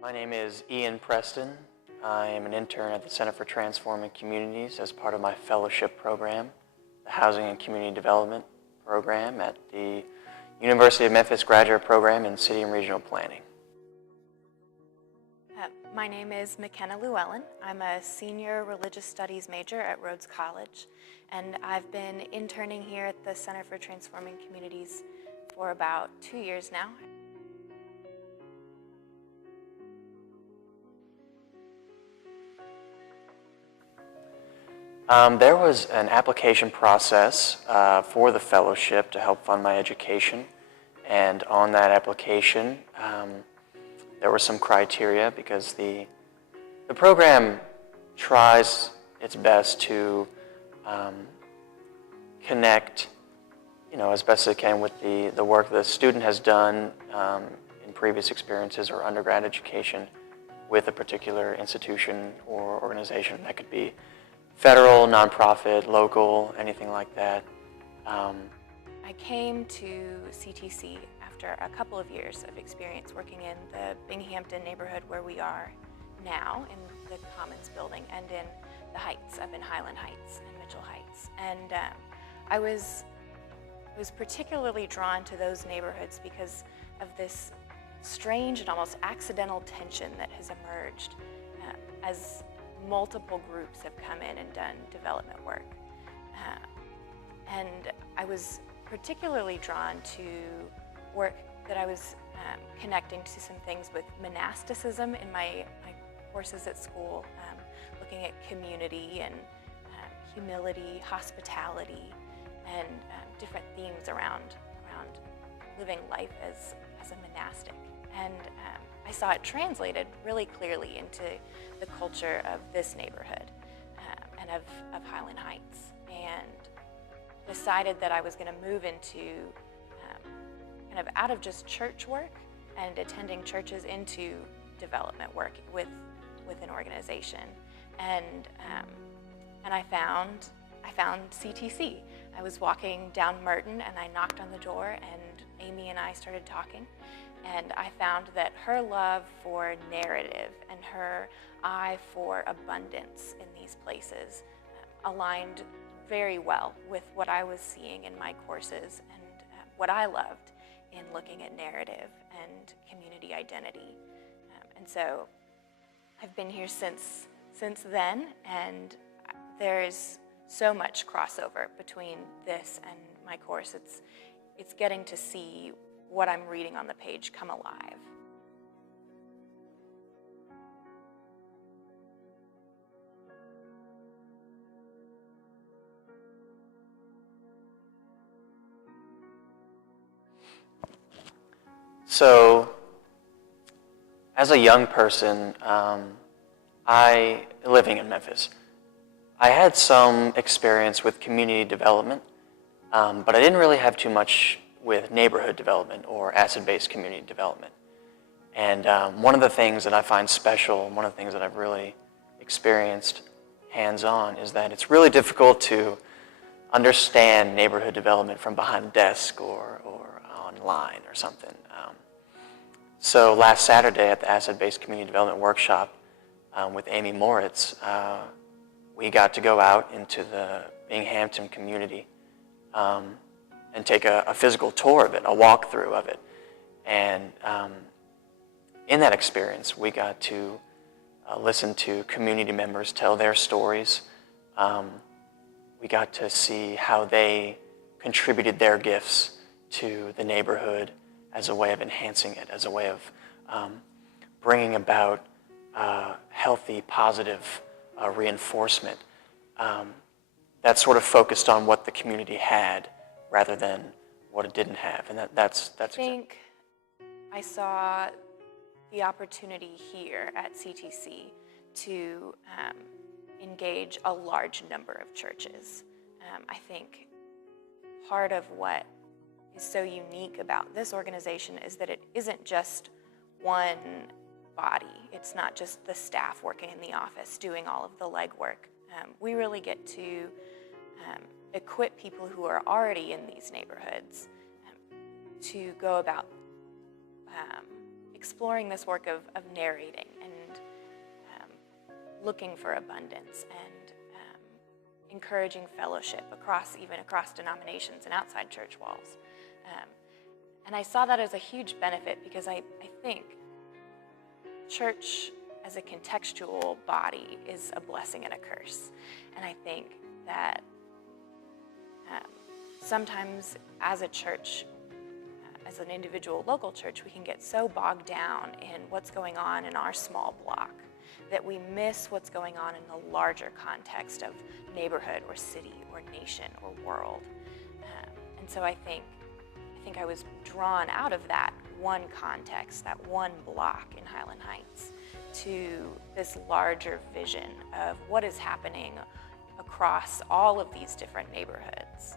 My name is Ian Preston. I am an intern at the Center for Transforming Communities as part of my fellowship program, the Housing and Community Development program at the University of Memphis Graduate Program in City and Regional Planning. My name is McKenna Llewellyn. I'm a senior religious studies major at Rhodes College, and I've been interning here at the Center for Transforming Communities for about 2 years now. There was an application process for the fellowship to help fund my education, and on that application there were some criteria because the program tries its best to connect, as best it can with the work the student has done in previous experiences or undergrad education with a particular institution or organization. That could be federal, nonprofit, local, anything like that. I came to CTC after a couple of years of experience working in the Binghamton neighborhood where we are now, in the Commons building, and in the Heights, up in Highland Heights and Mitchell Heights. And I was particularly drawn to those neighborhoods because of this strange and almost accidental tension that has emerged as multiple groups have come in and done development work. And I was particularly drawn to work that I was connecting to some things with monasticism in my courses at school, looking at community and humility, hospitality, and different themes around living life as a monastic. And I saw it translated really clearly into the culture of this neighborhood and of Highland Heights, and decided that I was going to move into kind of out of just church work and attending churches into development work with an organization. And I found CTC. I was walking down Merton and I knocked on the door, and Amy and I started talking. And I found that her love for narrative and her eye for abundance in these places aligned very well with what I was seeing in my courses and what I loved in looking at narrative and community identity. And so I've been here since then, and there's so much crossover between this and my course. It's getting to see what I'm reading on the page come alive. So, as a young person, living in Memphis, I had some experience with community development, but I didn't really have too much with neighborhood development or asset-based community development. And one of the things that I find special, one of the things that I've really experienced hands-on, is that it's really difficult to understand neighborhood development from behind a desk or online or something. So last Saturday at the Asset-Based Community Development Workshop with Amy Moritz, we got to go out into the Binghamton community and take a physical tour of it, a walkthrough of it. And in that experience, we got to listen to community members tell their stories. We got to see how they contributed their gifts to the neighborhood as a way of enhancing it, as a way of bringing about healthy, positive reinforcement that sort of focused on what the community had rather than what it didn't have. And that's I think I saw the opportunity here at CTC to engage a large number of churches. I think part of what is so unique about this organization is that it isn't just one body. It's not just the staff working in the office doing all of the legwork. We really get to equip people who are already in these neighborhoods to go about exploring this work of narrating and looking for abundance and encouraging fellowship even across denominations and outside church walls. And I saw that as a huge benefit because I think church as a contextual body is a blessing and a curse. And I think that sometimes as a church, as an individual local church, we can get so bogged down in what's going on in our small block that we miss what's going on in the larger context of neighborhood or city or nation or world. And so I think I was drawn out of that one context, that one block in Highland Heights, to this larger vision of what is happening across all of these different neighborhoods.